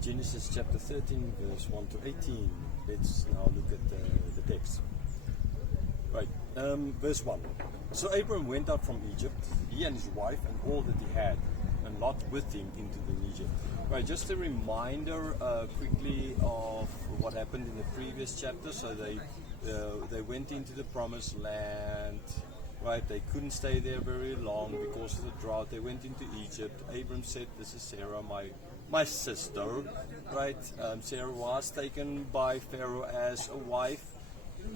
Genesis chapter 13, verse 1 to 18. Let's now look at the text. Right, verse 1. So Abram went out from Egypt, he and his wife and all that he had, and Lot with him into the Egypt. Right, just a reminder quickly of what happened in the previous chapter. So they went into the promised land. Right, they couldn't stay there very long because of the drought. They went into Egypt. Abram said, "This is Sarah, my sister." Right, Sarah was taken by Pharaoh as a wife,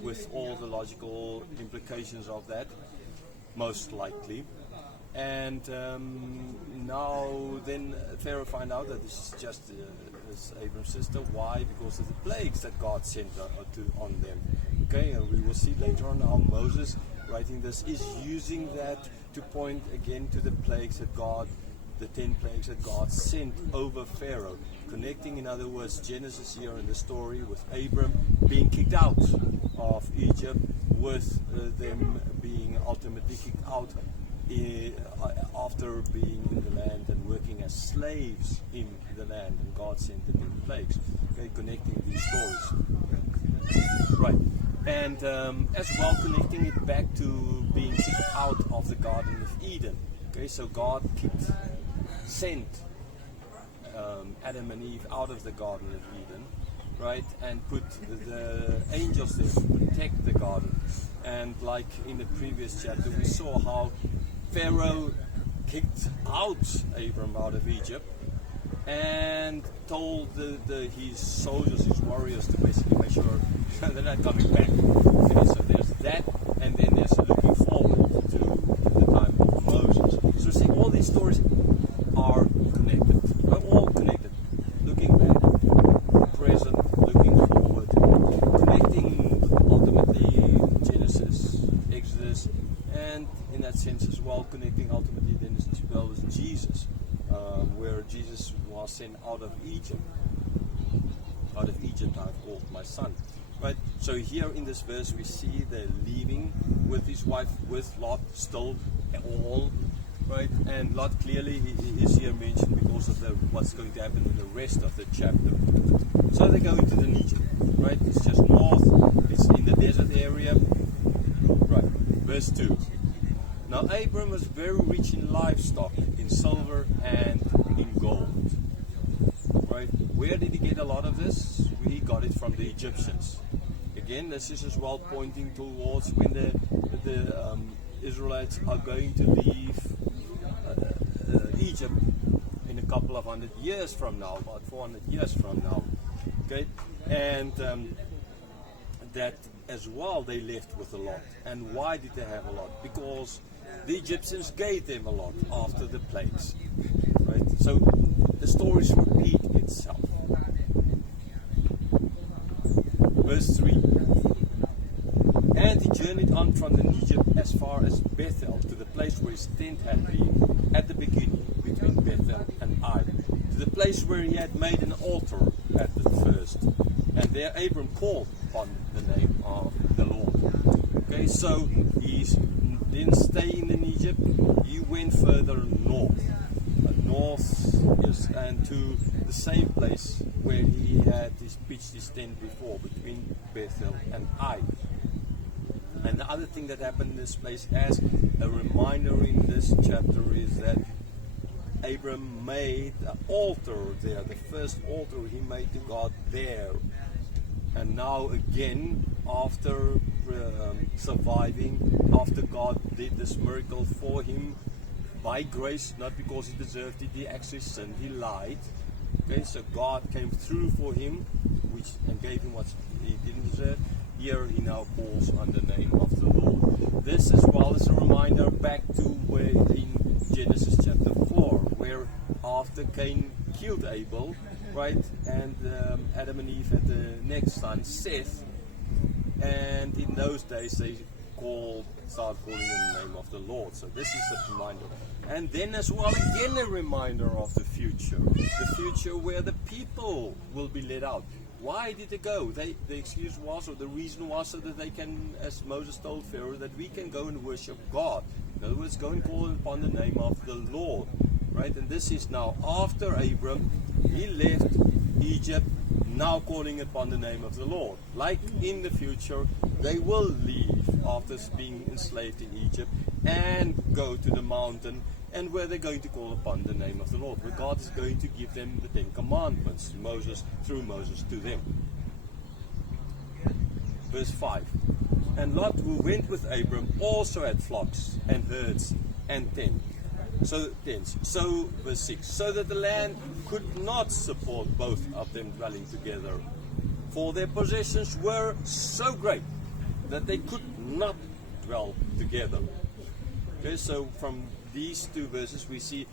with all the logical implications of that, most likely. And now then Pharaoh find out that this is just this Abram's sister. Why? Because of the plagues that God sent on them. Okay, and we will see later on how Moses, writing this, is using that to point again to the plagues that God, the 10 plagues that God sent over Pharaoh, connecting, in other words, Genesis here in the story with Abram being kicked out of Egypt, with them being ultimately kicked out after being in the land and working as slaves in the land, and God sent the 10 plagues. Okay, connecting these stories. Right. And as well connecting it back to being kicked out of the Garden of Eden. Okay, so God sent Adam and Eve out of the Garden of Eden, right, and put the angels there to protect the garden. And like in the previous chapter, we saw how Pharaoh kicked out Abram out of Egypt and told his soldiers, his warriors, to basically make sure they're not coming back. Okay, so there's that, and then there's looking forward to the time of Moses. So see, all these stories are connected. They're all connected. Looking back, present, looking forward, connecting ultimately Genesis, Exodus, and in that sense as well, connecting ultimately then as well as Jesus, where Jesus was sent out of Egypt. Out of Egypt I have called my son. Right? So here in this verse we see they're leaving with his wife, with Lot still all. Right? And Lot clearly is here mentioned because of what's going to happen in the rest of the chapter. So they go into the Egypt. Right? It's just north, it's in the desert area. Right. Verse 2. Now Abram was very rich in livestock, in silver and in gold. Right? Where did he get a lot of this? He got it from the Egyptians. Again, this is as well pointing towards when the Israelites are going to leave Egypt in a couple of 100 years from now, about 400 years from now. Okay? And that as well they left with a lot. And why did they have a lot? Because the Egyptians gave them a lot after the plagues. Right? So the stories repeat itself. Verse 3. And he journeyed on from Egypt as far as Bethel, to the place where his tent had been at the beginning, between Bethel and Ai, to the place where he had made an altar at the first. And there Abram called upon the name of the Lord. Okay, so he didn't stay in Egypt, he went further north. And to the same place where he had pitched his tent before, between Bethel and Ai. And the other thing that happened in this place, as a reminder in this chapter, is that Abram made an altar there, the first altar he made to God there. And now again, after surviving, after God did this miracle for him, by grace, not because he deserved it, he actually sinned, he lied. Okay, so God came through for him, and gave him what he didn't deserve. Here he now calls on the name of the Lord. This as well is a reminder back to where in Genesis chapter 4, where after Cain killed Abel, right, and Adam and Eve had the next son, Seth, and in those days they start calling in the name of the Lord. So this is a reminder. And then as well again a reminder of the future where the people will be led out. Why did they go? The excuse was, or the reason was, so that they can, as Moses told Pharaoh, that we can go and worship God. In other words, go and call upon the name of the Lord. Right? And this is now after Abram, he left Egypt, now calling upon the name of the Lord. Like in the future, they will leave after being enslaved in Egypt and go to the mountain, and where they're going to call upon the name of the Lord, where God is going to give them the 10 Commandments, through Moses to them. Verse 5. And Lot, who went with Abram, also had flocks and herds and tents. So, verse 6. So that the land could not support both of them dwelling together, for their possessions were so great that they could not dwell together. Okay, so from these two verses we see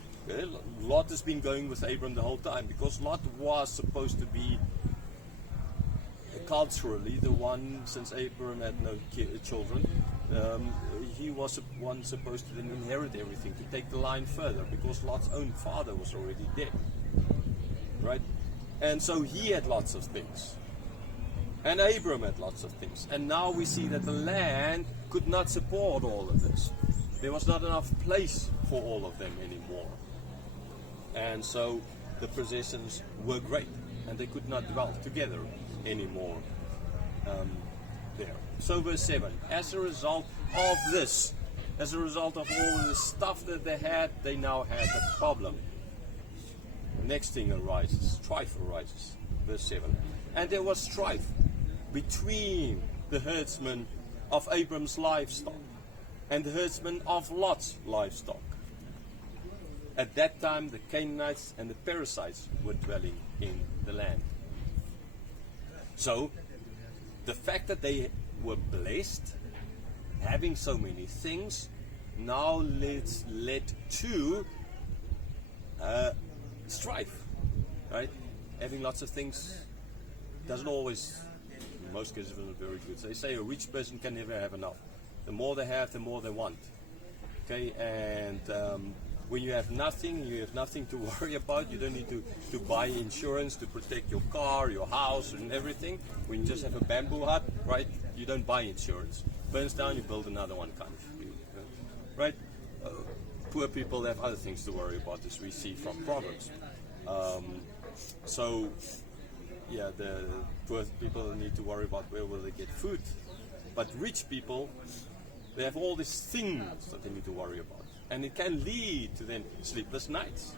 Lot has been going with Abram the whole time, because Lot was supposed to be culturally the one, since Abram had no children, he was the one supposed to then inherit everything, to take the line further, because Lot's own father was already dead, right? And so he had lots of things, and Abram had lots of things, and now we see that the land could not support all of this. There was not enough place for all of them anymore, and so the possessions were great, and they could not dwell together anymore there. So verse 7, as a result of this, as a result of all of the stuff that they had, they now had a problem. Next thing arises, strife arises. Verse 7. And there was strife between the herdsmen of Abram's livestock and the herdsmen of Lot's livestock. At that time the Canaanites and the Perizzites were dwelling in the land. So the fact that they were blessed, having so many things, now led to strife, right? Having lots of things doesn't always, in most cases, isn't very good. So they say a rich person can never have enough. The more they have, the more they want. Okay, and when you have nothing to worry about. You don't need to buy insurance to protect your car, your house, and everything. When you just have a bamboo hut, right, you don't buy insurance. Burns down, you build another one, kind of, right? Poor people have other things to worry about, as we see from Proverbs. So, yeah, the poor people need to worry about where will they get food. But rich people, they have all these things that they need to worry about. And it can lead to then sleepless nights.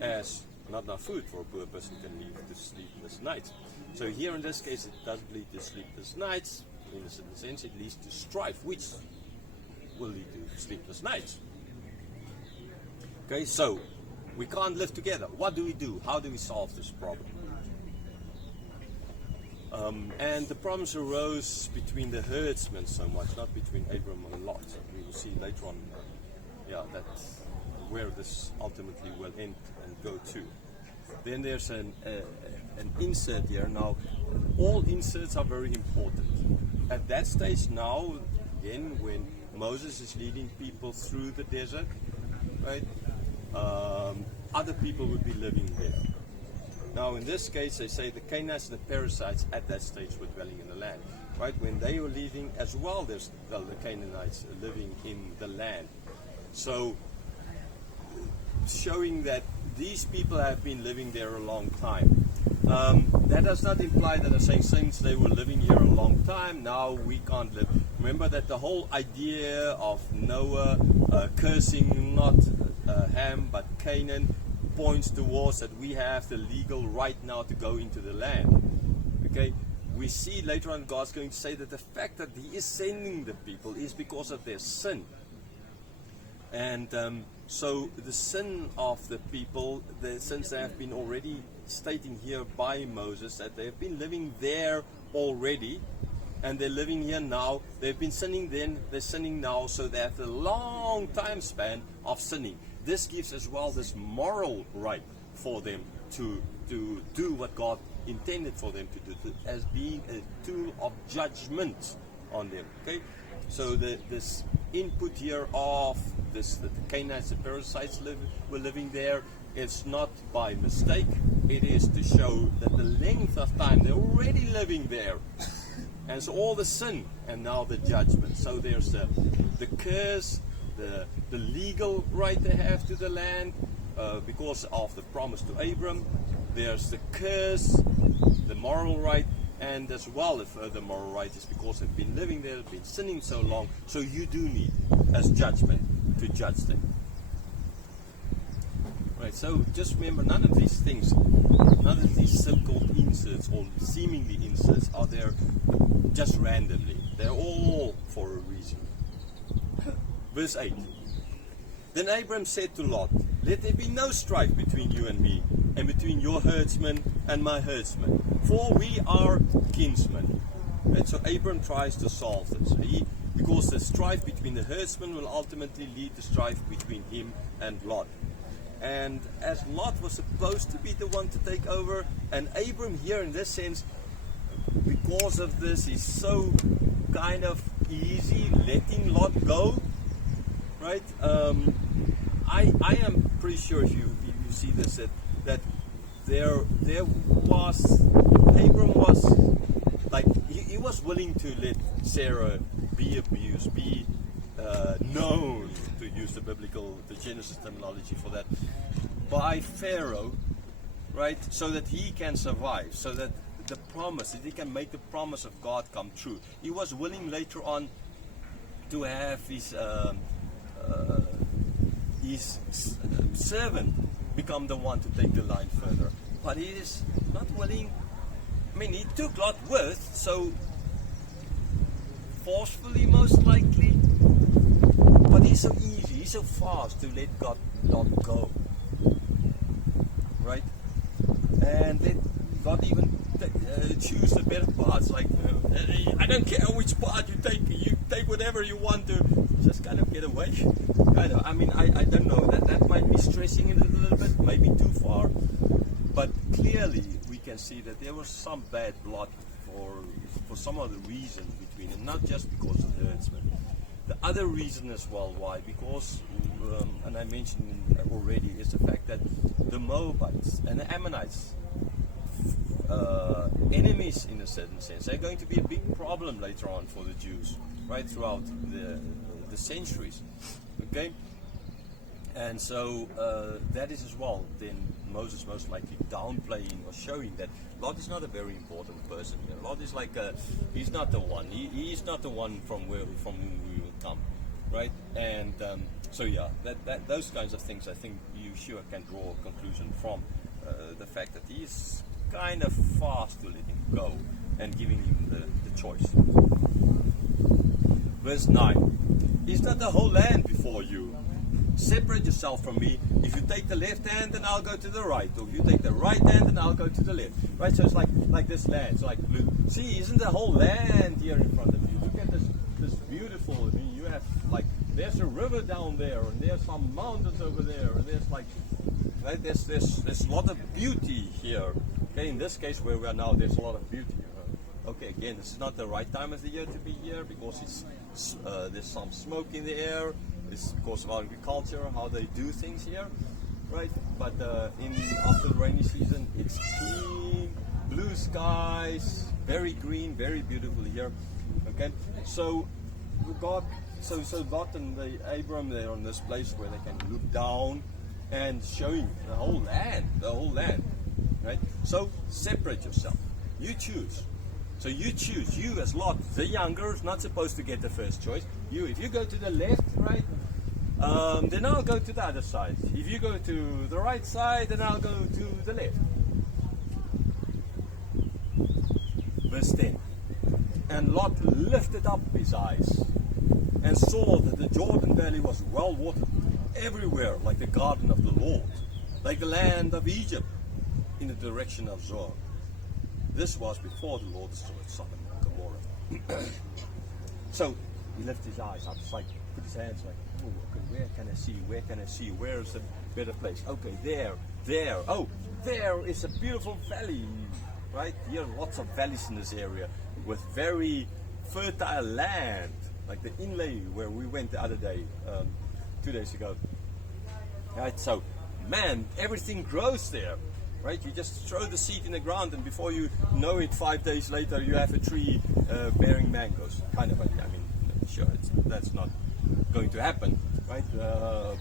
As not enough food for a poor person can lead to sleepless nights. So here in this case, it doesn't lead to sleepless nights. In a certain sense, it leads to strife, which will lead to sleepless nights. Okay, so we can't live together. What do we do? How do we solve this problem? And the problems arose between the herdsmen so much, not between Abram and Lot. So we will see later on, that where this ultimately will end and go to. Then there's an insert here. Now, all inserts are very important. At that stage now, again, when Moses is leading people through the desert, right? Other people would be living there. Now, in this case, they say the Canaanites and the Perizzites at that stage were dwelling in the land. Right? When they were leaving as well, there's the Canaanites living in the land. So, showing that these people have been living there a long time. That does not imply that they're saying since they were living here a long time, now we can't live. Remember that the whole idea of Noah cursing not Ham but Canaan points towards that we have the legal right now to go into the land. Okay, we see later on God's going to say that the fact that He is sending the people is because of their sin. And so the sin of the people, since they have been already stating here by Moses that they have been living there already, and they're living here now. They've been sinning then, they're sinning now, so they have a long time span of sinning. This gives as well this moral right for them to do what God intended for them to do, as being a tool of judgment on them. Okay, so this input here of this, that the Canaanites and Perizzites were living there, it's not by mistake. It is to show that the length of time they're already living there. And so all the sin and now the judgment. So there's the curse, the legal right they have to the land because of the promise to Abram. there's the curse, the moral right, and as well if the moral right is because they've been living there, been sinning so long, so you do need, as judgment, to judge them. Right, so just remember, none of these things, none of these so-called inserts or seemingly inserts are there just randomly. They're all for a reason. Verse 8. Then Abram said to Lot, let there be no strife between you and me, and between your herdsmen and my herdsmen, for we are kinsmen. And so Abram tries to solve this. Because the strife between the herdsmen will ultimately lead to strife between him and Lot. And as Lot was supposed to be the one to take over, and Abram here in this sense, because of this, is so kind of easy letting Lot go, right? I am pretty sure if you see this that there was, Abram was like he was willing to let Sarah be abused, be known, to use the Genesis terminology for that, by Pharaoh, right? So that he can survive, so that the promise, that he can make the promise of God come true. He was willing later on to have his servant become the one to take the line further. But he is not willing. I mean, he took Lot with, so forcefully most likely, but he's so easy, he's so fast to let Lot go, right? And let God even choose the better parts, like I don't care which part you take whatever you want to, just kind of get away. Kind of, I mean, I don't know, that might be stressing it a little bit, maybe too far, but clearly we can see that there was some bad blood for some other reason between them, not just because of the herdsmen. The other reason as well why, because, and I mentioned already, is the fact that the Moabites and the Ammonites, enemies in a certain sense, they're going to be a big problem later on for the Jews, right, throughout the centuries. Okay? And so that is as well then Moses most likely downplaying or showing that Lot is not a very important person here. Lot is like he's not the one. He's not the one from whom we will come, right? And so yeah, that those kinds of things I think you sure can draw a conclusion from the fact that he's kind of fast to let him go and giving him the choice. Verse 9. Is not the whole land before you? Separate yourself from me. If you take the left hand, then I'll go to the right. Or if you take the right hand, then I'll go to the left. Right? So it's like this land. It's like, see, isn't the whole land here in front of you? Look at this beautiful, I mean, you have like, there's a river down there, and there's some mountains over there, and there's like, right, there's a lot of beauty here. Okay, in this case where we are now, there's a lot of beauty. Okay, again, this is not the right time of the year to be here because there's some smoke in the air. It's because of agriculture, how they do things here, right? But after the rainy season, it's clean, blue skies, very green, very beautiful here. Okay, so Lot and Abram, they're on this place where they can look down and showing the whole land, right? So separate yourself. You choose. So you choose. You as Lot, the younger, is not supposed to get the first choice. If you go to the left, right, then I'll go to the other side. If you go to the right side, then I'll go to the left. Verse 10. And Lot lifted up his eyes and saw that the Jordan Valley was well watered everywhere, like the garden of the Lord, like the land of Egypt in the direction of Zoar. This was before the Lord destroyed Sodom and Gomorrah. So he lifted his eyes up. It's like, put his hands like, oh, okay, where can I see? Where can I see? Where is a better place? Okay, there. Oh, there is a beautiful valley, right? Here are lots of valleys in this area with very fertile land, like the inlay where we went the other day, 2 days ago. Right, so, man, everything grows there. Right, you just throw the seed in the ground, and before you know it, 5 days later, you have a tree bearing mangoes. Kind of, I mean, sure, that's not going to happen, right?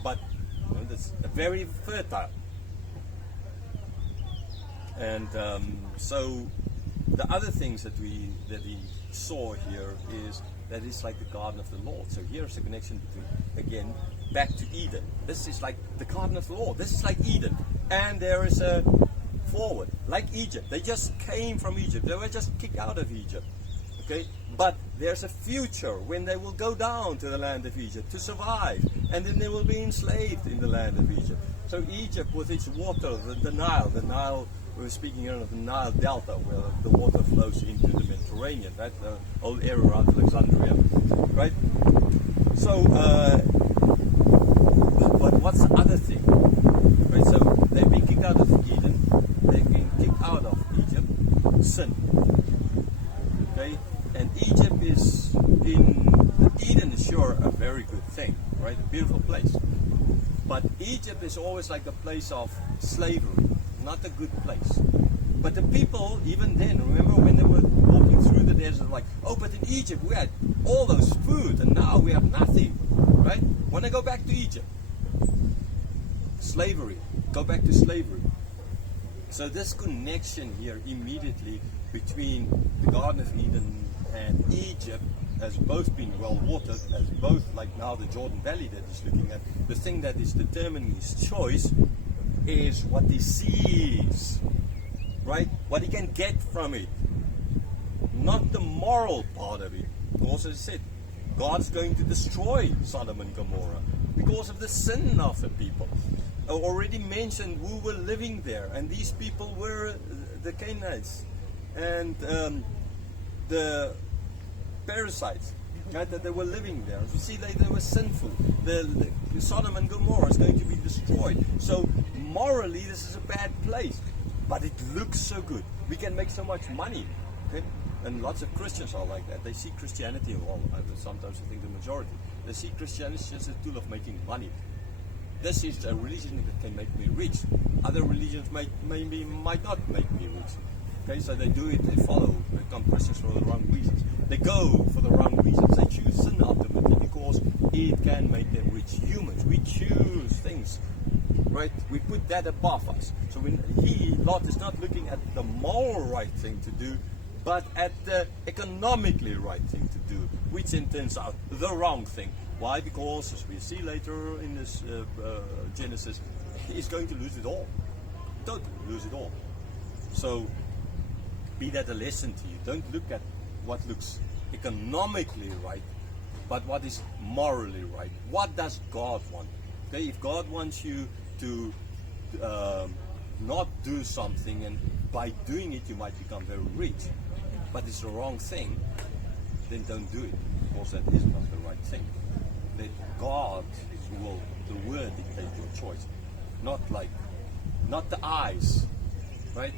But that's very fertile. And so the other things that he saw here is that it's like the garden of the Lord. So here's the connection between, again, back to Eden. This is like the garden of the Lord. This is like Eden. And there is a forward, like Egypt. They just came from Egypt. They were just kicked out of Egypt. Okay? But there's a future when they will go down to the land of Egypt to survive. And then they will be enslaved in the land of Egypt. So Egypt with its water, the Nile, we're speaking here of the Nile Delta, where the water flows into the Mediterranean, right? The whole area around Alexandria, right? So, but what's the other thing? Right, so they've been kicked out of Eden, they've been kicked out of Egypt, sin. Okay? And Egypt is Eden is sure a very good thing, right? A beautiful place. But Egypt is always like a place of slavery, not a good place. But the people, even then, remember when they were walking through the desert, like, oh, but in Egypt we had all those food, and now we have nothing, right? Want to go back to Egypt? Slavery. Go back to slavery. So this connection here immediately between the Garden of Eden and Egypt has both been well watered, as both, like now the Jordan Valley that he's looking at, the thing that is determining his choice is what he sees, right? What he can get from it, not the moral part of it. Also said, God's going to destroy Sodom and Gomorrah because of the sin of the people. I already mentioned who were living there, and these people were the Canaanites and the parasites, right, that they were living there. You see, they were sinful. The Sodom and Gomorrah is going to be destroyed. So morally, this is a bad place, but it looks so good. We can make so much money. Okay? And lots of Christians are like that. They see Christianity, well, sometimes I think the majority, they see Christianity as a tool of making money. This is a religion that can make me rich. Other religions might not make me rich. Okay, so they do it, they follow, they become Christians for the wrong reasons. They go for the wrong reasons. They choose sin ultimately because it can make them rich. Humans, we choose things, right? We put that above us. So when Lot is not looking at the moral right thing to do, but at the economically right thing to do, which then turns out the wrong thing. Why? Because, as we see later in this Genesis, he's going to lose it all. Totally lose it all. So, be that a lesson to you. Don't look at what looks economically right, but what is morally right. What does God want? Okay, if God wants you to not do something, and by doing it you might become very rich, but it's the wrong thing, then don't do it, because that is not the right thing. Let God will, the word, dictate your choice, not the eyes, right?